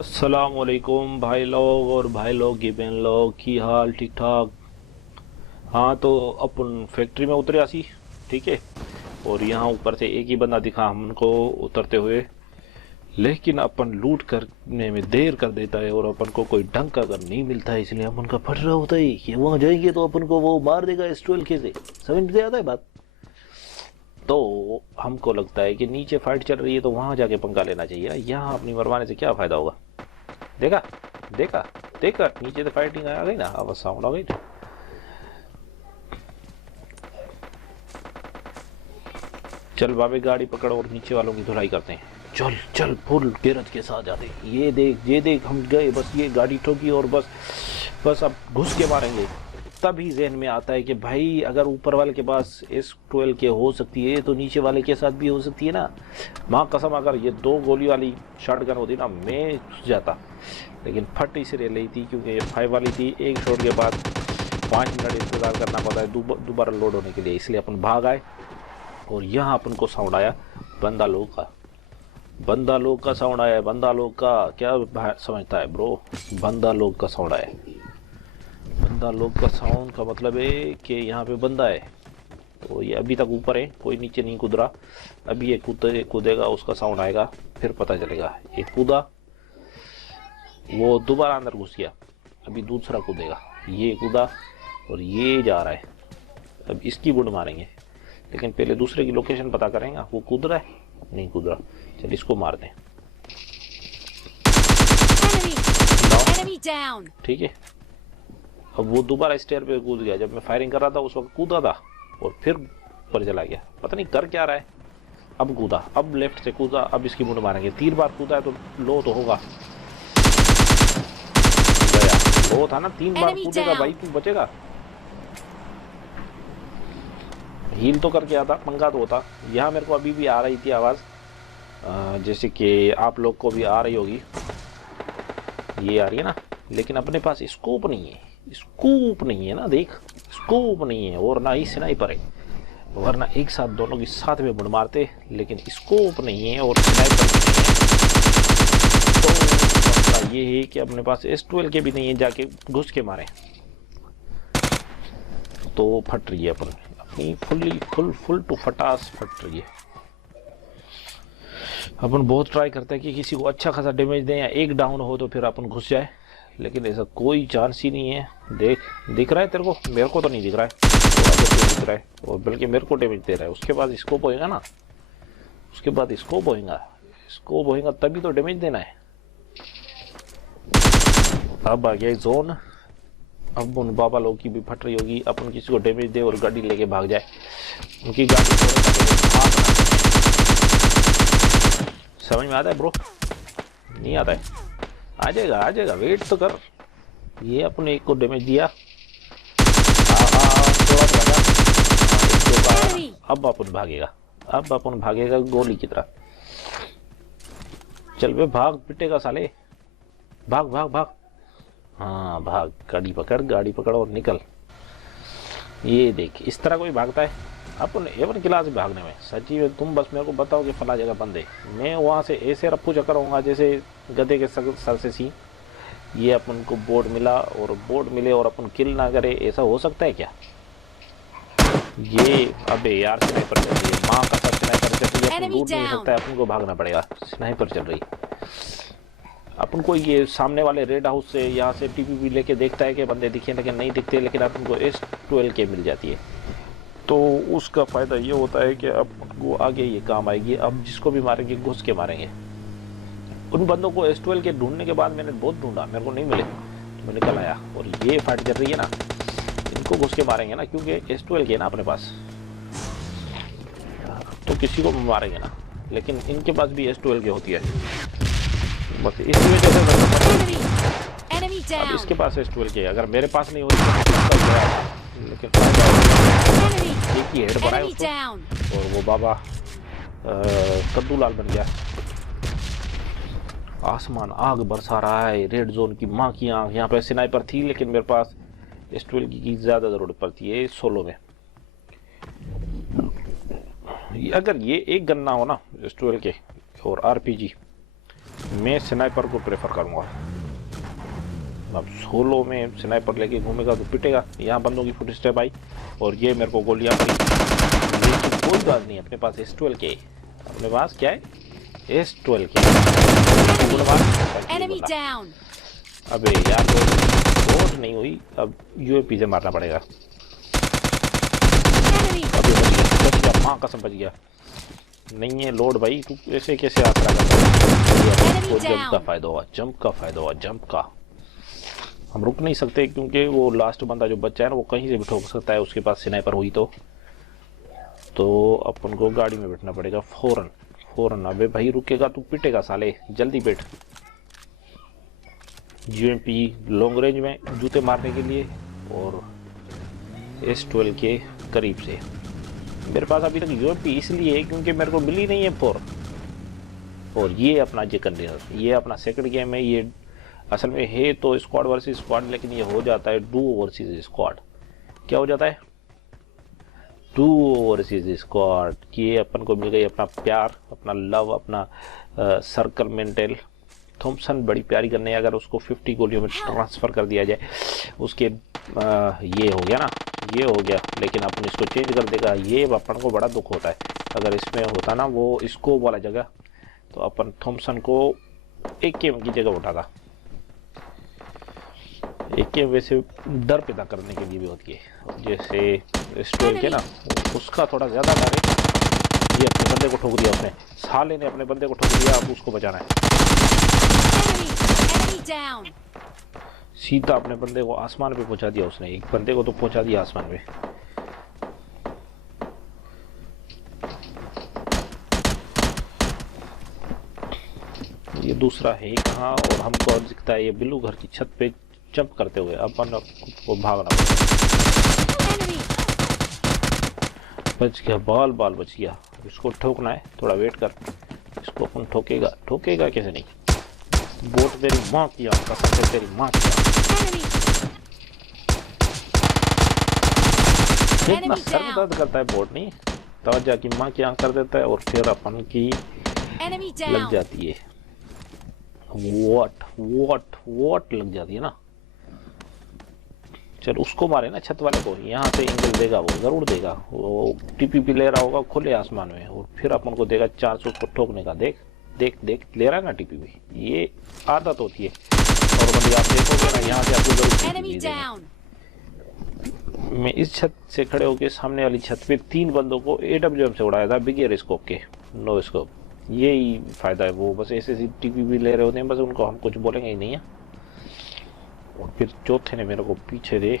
अस्सलामुअलैकुम भाई लोग और भाई लोग की बहन लोग की हाल ठीक ठाक। हाँ तो अपन फैक्ट्री में उतरे आसी। ठीक है। और यहाँ ऊपर से एक ही बंदा दिखा हमको उतरते हुए, लेकिन अपन लूट करने में देर कर देता है और अपन को कोई ढंग का अगर नहीं मिलता है, इसलिए अपन का फट रहा होता है कि वहाँ जाएंगे तो अपन को वो मार देगा इस ट्वेल्व के से। समझ में आता है बात। तो हमको लगता है कि नीचे फाइट चल रही है तो वहाँ जाके पंगा लेना चाहिए। यहाँ अपनी मरवाने से क्या फायदा होगा। देखा देखा देखा नीचे से फाइटिंग आ गई ना, आवाज साउंड आ गई ना। चल बाबे गाड़ी पकड़ और नीचे वालों की धुलाई करते हैं। चल चल फुल गैरज के साथ जाते हैं। ये देख हम गए, बस ये गाड़ी ठोकी और बस बस अब घुस के मारेंगे। तभी जहन में आता है कि भाई अगर ऊपर वाले के पास S12 के हो सकती है तो नीचे वाले के साथ भी हो सकती है ना। माँ कसम अगर ये 2 गोली वाली शॉटगन होती ना मैं घुस जाता, लेकिन फट इसलिए रही थी क्योंकि ये 5 वाली थी। एक शॉट के बाद 5 मिनट इंतजार करना पड़ता है दोबारा लोड होने के लिए, इसलिए अपन भाग आए। और यहाँ अपन को साउंड आया बंदा लोग का। बंदा लोग का साउंड आया। बंदा लोग का क्या समझता है ब्रो। बंदा लोग का साउंड आया। बंदा लोग का साउंड का मतलब है कि यहाँ पे बंदा है। तो ये अभी तक ऊपर है, कोई नीचे नहीं कूद रहा। अभी ये कूदेगा, उसका साउंड आएगा, फिर पता चलेगा। ये कूदा, वो दोबारा अंदर घुस गया, अभी दूसरा कूदेगा। ये कूदा और ये जा रहा है। अब इसकी बुंड मारेंगे, लेकिन पहले दूसरे की लोकेशन पता करेंगे। वो कूद रहा है नहीं कूद रहा। चल इसको मार दें। ठीक है। अब वो दोबारा स्टेयर पे कूद गया। जब मैं फायरिंग कर रहा था उस वक्त कूदा था और फिर ऊपर चला गया, पता नहीं कर क्या रहा है। अब कूदा, अब लेफ्ट से कूदा, अब इसकी मुंड मारेंगे। 3 बार कूदा है तो लो तो होगा। गया लो था ना, 3 बार कूदेगा भाई तू बचेगा। हील तो करके आता, पंगा तो होता। यहाँ मेरे को अभी भी आ रही थी आवाज़, जैसे कि आप लोग को भी आ रही होगी। ये आ रही है ना, लेकिन अपने पास स्कोप नहीं है। स्कोप नहीं है ना, देख स्कोप नहीं है और ना ही स्नाइपर है, वरना एक साथ दोनों की साथ में मुड़ मारते। लेकिन स्कोप नहीं है और स्नाइपर भी नहीं है। तो मसला ये है कि अपने पास S12 के भी नहीं है, जाके घुस के मारे तो फट रही है अपनी फुल टू फटास फट रही है। अपन बहुत ट्राई करते हैं कि किसी को अच्छा खासा डैमेज दें या एक डाउन हो तो फिर अपन घुस जाए, लेकिन ऐसा कोई चांस ही नहीं है। देख दिख रहा है तेरे को, मेरे को तो नहीं दिख रहा है। दिख रहा है और बल्कि मेरे को डैमेज दे रहा है। उसके बाद स्कोप होएगा ना, उसके बाद स्कोप होएगा तभी तो डैमेज देना है। अब आ गया जोन। अब उन बाबा लोग की भी फट रही होगी। अपन किसी को डैमेज दे और गाड़ी लेके भाग जाए। उनकी गाड़ी समझ में आता है ब्रो? नहीं आता है? आ जाएगा वेट तो कर। ये अपने एक को डैमेज दिया। अब अपन भागेगा गोली की तरह। चल बे भाग, पिटेगा साले। भाग। हाँ भाग, गाड़ी पकड़ और निकल। ये देख इस तरह कोई भागता है अपन क्लास में भागने में। सच्ची में तुम बस मेरे को बताओ कि फला जगह बंद है, मैं वहाँ से ऐसे रफ्फू चक्कर होऊंगा जैसे गधे के सर से सी। ये अपन को बोर्ड मिला और बोर्ड मिले और अपन किल ना करे, ऐसा हो सकता है क्या? ये अबे यार स्नाइपर चल रही है, माँ का सब स्नाइपर चल रही है। अपन लूट नहीं सकता है, अपन को भागना पड़ेगा। स्नाइपर चल रही। अपन को ये सामने वाले रेड हाउस से यहाँ से टीपीपी लेके देखता है कि बंदे दिखे, लेकिन नहीं दिखते। लेकिन अपन को S12 के मिल जाती है, तो उसका फ़ायदा ये होता है कि अब वो आगे ये काम आएगी। अब जिसको भी मारेंगे घुस के मारेंगे। उन बंदों को S12 के ढूंढने के बाद मैंने बहुत ढूंढा, मेरे को नहीं मिले तो मैं निकल आया। और ये फाइट चल रही है ना, इनको घुस के मारेंगे ना, क्योंकि S12 के है ना अपने पास, तो किसी को मारेंगे ना। लेकिन इनके पास भी S12 के होती है, बस इस वजह से अब इसके पास S12 के। अगर मेरे पास नहीं होती तो लेकिन एक ही हेड बनाए उसको और वो बाबा कद्दू लाल बन गया। आसमान आग बरसा रहा है। रेड जोन की माँ की आँख। यहाँ पे स्नाइपर थी लेकिन मेरे पास S12 की ज़्यादा ज़रूरत पड़ती है सोलो में। अगर ये एक गन ना हो ना S12 के और RPG, मैं स्नाइपर को प्रेफर करूँगा। अब सोलो में स्नाइपर लेके घूमेगा तो पिटेगा। यहाँ बंदों की फुटस्टेप आई और ये मेरे को गोलियां मारी। लेकिन कोई बात नहीं, अपने पास S12 के, अपने पास क्या है, S12 के। अबे यार वोट नहीं हुई, अब UAP से मारना पड़ेगा। अबे बच गया, माँ कसम बच गया। नहीं है लोड भाई, तू ऐसे कैसे आसरा कर रहा है? जंप का फायदा हुआ, जंप का फायदा हुआ, जंप का। हम रुक नहीं सकते क्योंकि वो लास्ट बंदा जो बच्चा है ना वो कहीं से भी ठोक सकता है, उसके पास स्नाइपर हुई तो अपन को गाड़ी में बैठना पड़ेगा फौरन फौरन। अबे भाई रुकेगा तू पिटेगा साले, जल्दी बैठ। UMP लॉन्ग रेंज में जूते मारने के लिए और S12 के करीब से। मेरे पास अभी तक UMP इसलिए है क्योंकि मेरे को मिली नहीं है और ये अपना कंटेनर, ये अपना सेकंड गेम है। ये असल में है तो स्क्वाड वर्सेस स्क्वाड, लेकिन ये हो जाता है डू वर्सेस स्क्वाड। क्या हो जाता है? Do versus squad. ये अपन को मिल गई अपना प्यार, अपना लव, अपना सर्कल मेंटल। थॉमसन बड़ी प्यारी करने, अगर उसको 50 गोलियों में ट्रांसफ़र कर दिया जाए उसके ये हो गया ना, ये हो गया। लेकिन अपन इसको चेंज कर देगा, ये अपन को बड़ा दुख होता है। अगर इसमें होता ना वो स्कोप वाला जगह तो अपन थॉमसन को AK की जगह उठाता। AK वैसे डर पैदा करने के लिए भी होती है, जैसे स्टोर के ना उसका थोड़ा ज़्यादा डर है। ये अपने बंदे को ठोक दिया उसने, साले ने अपने बंदे को ठोक दिया, अब उसको बचाना है। सीधा अपने बंदे को आसमान पे पहुंचा दिया उसने, एक बंदे को तो पहुंचा दिया आसमान पे। ये दूसरा है कहाँ और हमको दिखता है ये बिल्लू घर की छत पे जंप करते हुए। अपन को भागना बच गया, बाल बच गया। इसको ठोकना है, थोड़ा वेट कर। इसको अपन ठोकेगा कैसे नहीं? बोट तेरी माँ की आंख, कसम से तेरी माँ की आंख। इतना सर दर्द करता है बोट नहीं, तवज्जो की माँ की आंख कर देता है और फिर अपन की लग जाती है। वॉट लग जाती है ना। चल उसको मारे ना, छत वाले को। यहाँ से एंगल देगा, वो जरूर देगा। वो TPP ले रहा होगा खुले आसमान में और फिर अपन को देगा चांस उसको ठोकने का। देख ले रहा है ना TPP, ये आदत होती है। और बंदी आप देखोगे ना, यहाँ से आपको जरूर मैं इस छत से खड़े होकर सामने वाली छत पे 3 बंदों को AWM से उड़ाया था बिगर स्कोप के, नो स्कोप। यही फायदा है, वो बस ऐसे TPP ले रहे होते हैं, बस उनको हम कुछ बोलेंगे ही नहीं है। और फिर चौथे ने मेरे को पीछे दे,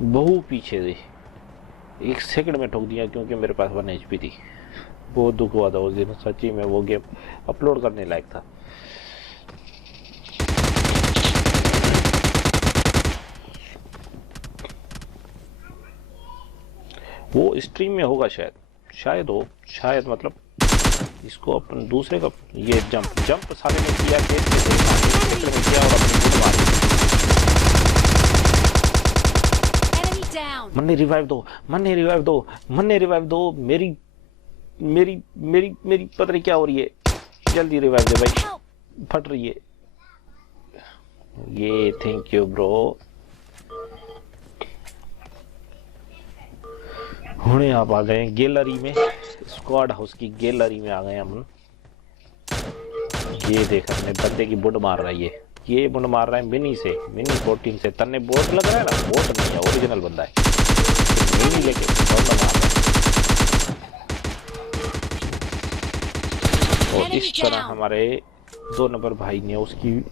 पीछे दे 1 सेकंड में ठोक दिया क्योंकि मेरे पास 1 HP थी। बहुत दुख हुआ था उस दिन, सच्ची में वो गेम अपलोड करने लायक था। वो स्ट्रीम में होगा शायद मतलब इसको अपन दूसरे का ये जंप सारे ने किया, किया और अपने को मार दिया। मन्ने रिवाइव दो, मेरी पता नहीं क्या हो रही है। जल्दी रिवाइव दे भाई, फट रही है ये। Thank you bro. हुणे आप आ गए गैलरी में, स्क्वाड हाउस की गैलरी में आ गए हम। ये देख अपने बंदे की बुड मार रहा है, ये बुड मार रहा है मिनी 14 से। तन्ने बोट लग रहा है ना, बोट नहीं है, ओरिजिनल बंदा है। मिनी लेके बुड मार रहा है। और इस तरह हमारे 2 नंबर भाई ने उसकी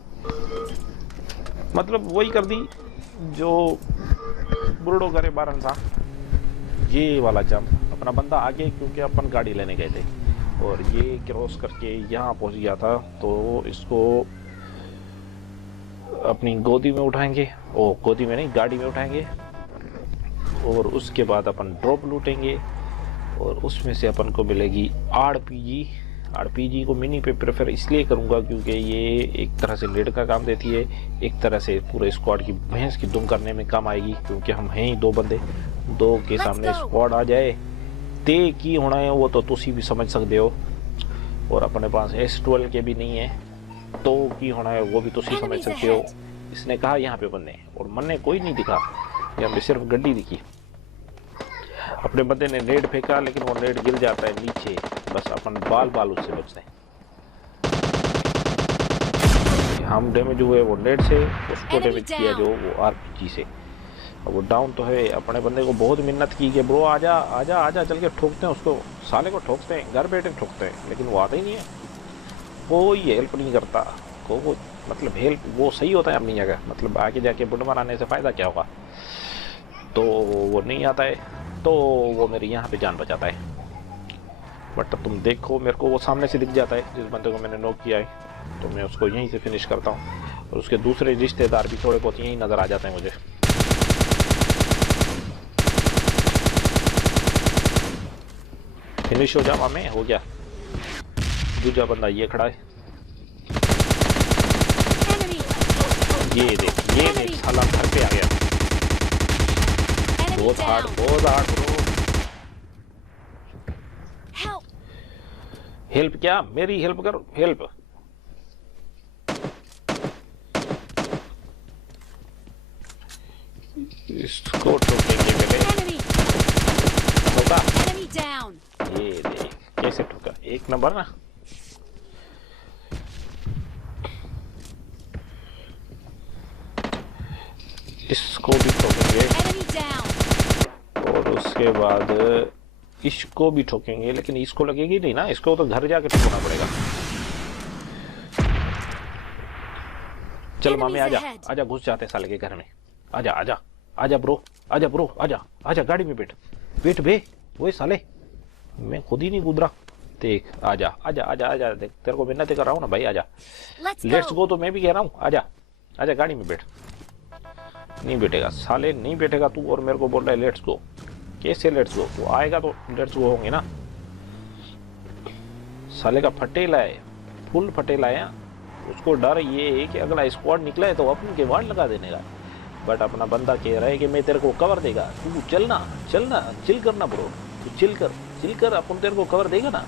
मतलब वही कर दी जो बुरडो करे 12 था। ये वाला जंप अपना बंदा आगे, क्योंकि अपन गाड़ी लेने गए थे और ये क्रॉस करके यहाँ पहुँच गया था, तो इसको अपनी गोदी में उठाएंगे। ओ गोदी में नहीं, गाड़ी में उठाएंगे और उसके बाद अपन ड्रॉप लूटेंगे और उसमें से अपन को मिलेगी RPG को मिनी पे प्रेफर इसलिए करूँगा क्योंकि ये एक तरह से लीड का काम देती है, एक तरह से पूरे स्क्वाड की भैंस की दुम करने में काम आएगी। क्योंकि हम हैं ही 2 बंदे, 2 के सामने स्क्वाड आ जाए ते की होना है वो तो तुसी भी समझ सकते हो। और अपने पास S12 के भी नहीं है, तो की होना है वो भी तो सही समझ सकते हो। इसने कहा यहाँ पे बंदे हैं और मन ने कोई नहीं दिखा, यहाँ पे सिर्फ गड्डी दिखी। अपने बंदे ने नेड फेंका लेकिन वो नेड गिर जाता है नीचे, बस अपन बाल बाल उससे बचते हैं। हम डैमेज हुए वो नेड से, उसको डैमेज किया जो वो आरपीजी से। अब वो डाउन तो है। अपने बंदे को बहुत मिन्नत की कि ब्रो आजा आजा आजा, चल के ठोकते हैं उसको, साले को ठोकते हैं, घर बैठे ठोकते हैं, लेकिन वो आता ही नहीं है, कोई हेल्प नहीं करता को मतलब हेल्प वो सही होता है अपनी जगह, मतलब आगे जाके बुढ़ मराने से फ़ायदा क्या होगा, तो वो नहीं आता है, तो वो मेरी यहाँ पे जान बचाता है। बट तुम देखो मेरे को वो सामने से दिख जाता है जिस बंदे को मैंने नॉक किया है, तो मैं उसको यहीं से फिनिश करता हूँ और उसके दूसरे रिश्तेदार भी थोड़े बहुत यहीं नज़र आ जाते हैं मुझे। फिनिश हो जावा मैं, हो गया। दूसरा बंदा ये खड़ा है, ये देख साला घर पे आ गया। बहुत हार्ड ब्रो। हेल्प क्या, मेरी हेल्प करो, हेल्प। इसको ठोकेंगे पहले, ठोका, ये देख कैसे ठोका, एक नंबर ना। इसको भी ठोकेंगे और उसके बाद इसको भी ठोकेंगे, लेकिन इसको लगेगी नहीं ना, इसको तो घर जाके ठोकना पड़ेगा। चल मामे आजा आजा, घुस जाते साले के घर में, आजा आजा आजा ब्रो, आजा ब्रो, आजा आजा, गाड़ी में बैठ बैठ बे, वो साले मैं खुद ही नहीं कूद रहा। देख आजा आजा आजा आजा, देख तेरे को मिन्नत कर रहा हूँ ना भाई, आजा लेट्स गो, तो मैं भी कह रहा हूँ आजा आजा, गाड़ी में बैठ। नहीं बैठेगा साले, नहीं बैठेगा तू, और मेरे को बोल रहा है लेट्स गो। कैसे लेट्स गो, वो आएगा तो लेट्स गो होंगे ना। साले का फटेला है, फुल फटेला है। उसको डर ये है कि अगला स्क्वाड निकला है तो अपन के वार्ड लगा देने का, बट अपना बंदा कह रहा है कि मैं तेरे को कवर देगा, तू चलना चलना, चिल करना ब्रो, तू चिल कर, अपन तेरे को कवर देगा ना।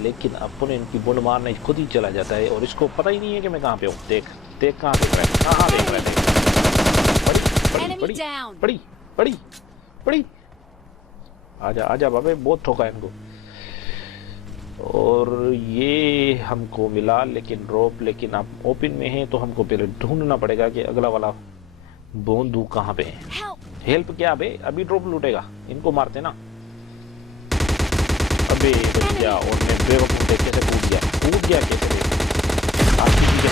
लेकिन अपन इनकी बुंड मारने खुद ही चला जाता है और इसको पता ही नहीं है कि मैं कहाँ पे हूँ। देख देख कहाँ देख रहा है, कहाँ देख रहा है, पड़ी पड़ी पड़ी, आजा आजा बाबे, बहुत ठोका इनको। और ये हमको मिला लेकिन ड्रॉप, लेकिन आप ओपन में हैं तो हमको पहले ढूंढना पड़ेगा कि अगला वाला बोंदू कहाँ पे है। हेल्प क्या बे, अभी ड्रॉप लूटेगा, इनको मारते ना। अबे बच गया, और मैं बेवकूफ देख कैसे कूद गया कैसे आपकी चीजें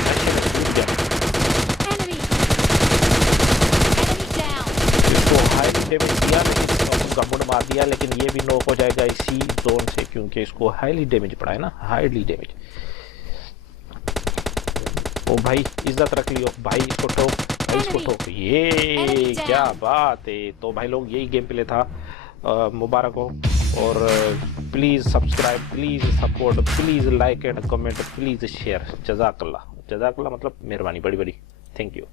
कूद गया। इसको हाईली डैमेज दिया, लेकिन उनका मुंड मार दिया, लेकिन ये भी नॉक हो जाएगा इसी जोन से, क्योंकि इसको हाईली डैमेज पड़ा है ना, हाईली डैमेज। ओ भाई इज्जत रख लियो भाई, इसको ठोक, ये क्या बात है। तो भाई लोग यही गेम प्ले था, मुबारक हो, और please subscribe, please support, please like and comment, please share. जज़ाकल्लाह मतलब मेहरबानी बड़ी बड़ी, थैंक यू।